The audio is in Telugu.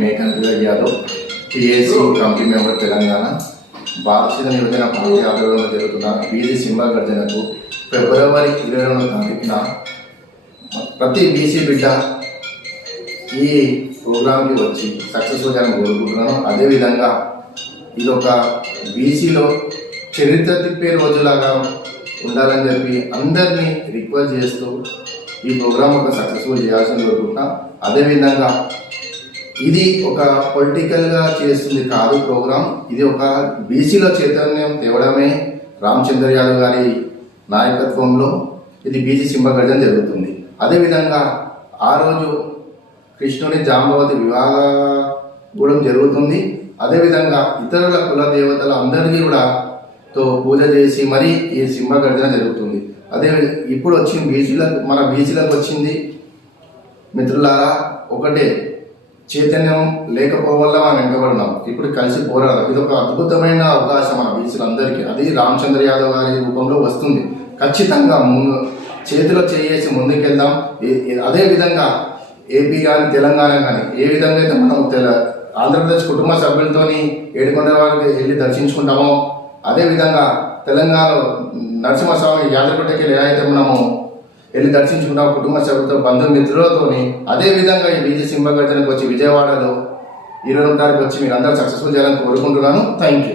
మేఘనా Yadav, TAC committee member, Telangana. Bharatiya Niyojan party ఆధ్వర్యంలో జరుగుతున్న బీసీ సింహ గర్జనకు ఫిబ్రవరి 22వ తారీఖున ప్రతి బీసీ బిడ్డ ఈ ప్రోగ్రాంకి వచ్చి సక్సెస్ఫుల్ చేయాలని కోరుకుంటున్నాను. అదేవిధంగా ఇది ఒక బీసీలో చరిత్ర తిప్పే రోజులాగా ఉండాలని చెప్పి అందరినీ రిక్వెస్ట్ చేస్తూ ఈ ప్రోగ్రాం ఒక సక్సెస్ఫుల్ చేయాల్సింది కోరుకుంటున్నా. అదేవిధంగా ఇది ఒక పొలిటికల్గా చేస్తుంది కాదు ప్రోగ్రాం, ఇది ఒక బీసీలో చైతన్యం తేవడమే రామచంద్ర యాదవ్ గారి నాయకత్వంలో ఇది బీసీ సింహ గర్జన జరుగుతుంది. అదేవిధంగా ఆ రోజు కృష్ణుని జాంబవతి వివాహం కూడా జరుగుతుంది. అదేవిధంగా ఇతరుల కుల దేవతల అందరికీ కూడా పూజ చేసి మరి ఈ సింహ గర్జన జరుగుతుంది. అదే ఇప్పుడు వచ్చింది మన బీసీలకు వచ్చింది మిత్రులారా, ఒకటే చైతన్యం లేకపోవల్ల మనం వెంటబడినాం. ఇప్పుడు కలిసి పోరాడాలి. ఇది ఒక అద్భుతమైన అవకాశం మన బీసీలందరికీ. అది రామచంద్ర యాదవ్ గారి రూపంలో వస్తుంది. ఖచ్చితంగా చేతిలో చేసి ముందుకెళ్దాం. అదేవిధంగా ఏపీ కానీ తెలంగాణ కానీ ఏ విధంగా అయితే మనం ఆంధ్రప్రదేశ్ కుటుంబ సభ్యులతోని ఏడుకొండల వారికి వెళ్ళి దర్శించుకుంటామో అదేవిధంగా తెలంగాణలో నరసింహస్వామి యాదగిరిగుట్టకి ఎలా అయితే మనము వెళ్ళి దర్శించుకుంటాం కుటుంబ సభ్యులతో బంధుమిత్రులతోని, అదేవిధంగా ఈ బీసీ సింహ గర్జనకు వచ్చి విజయవాడలో 22వ తారీఖు వచ్చి మీరు అందరూ సక్సెస్ఫుల్ చేయాలని కోరుకుంటున్నాను. Thank you.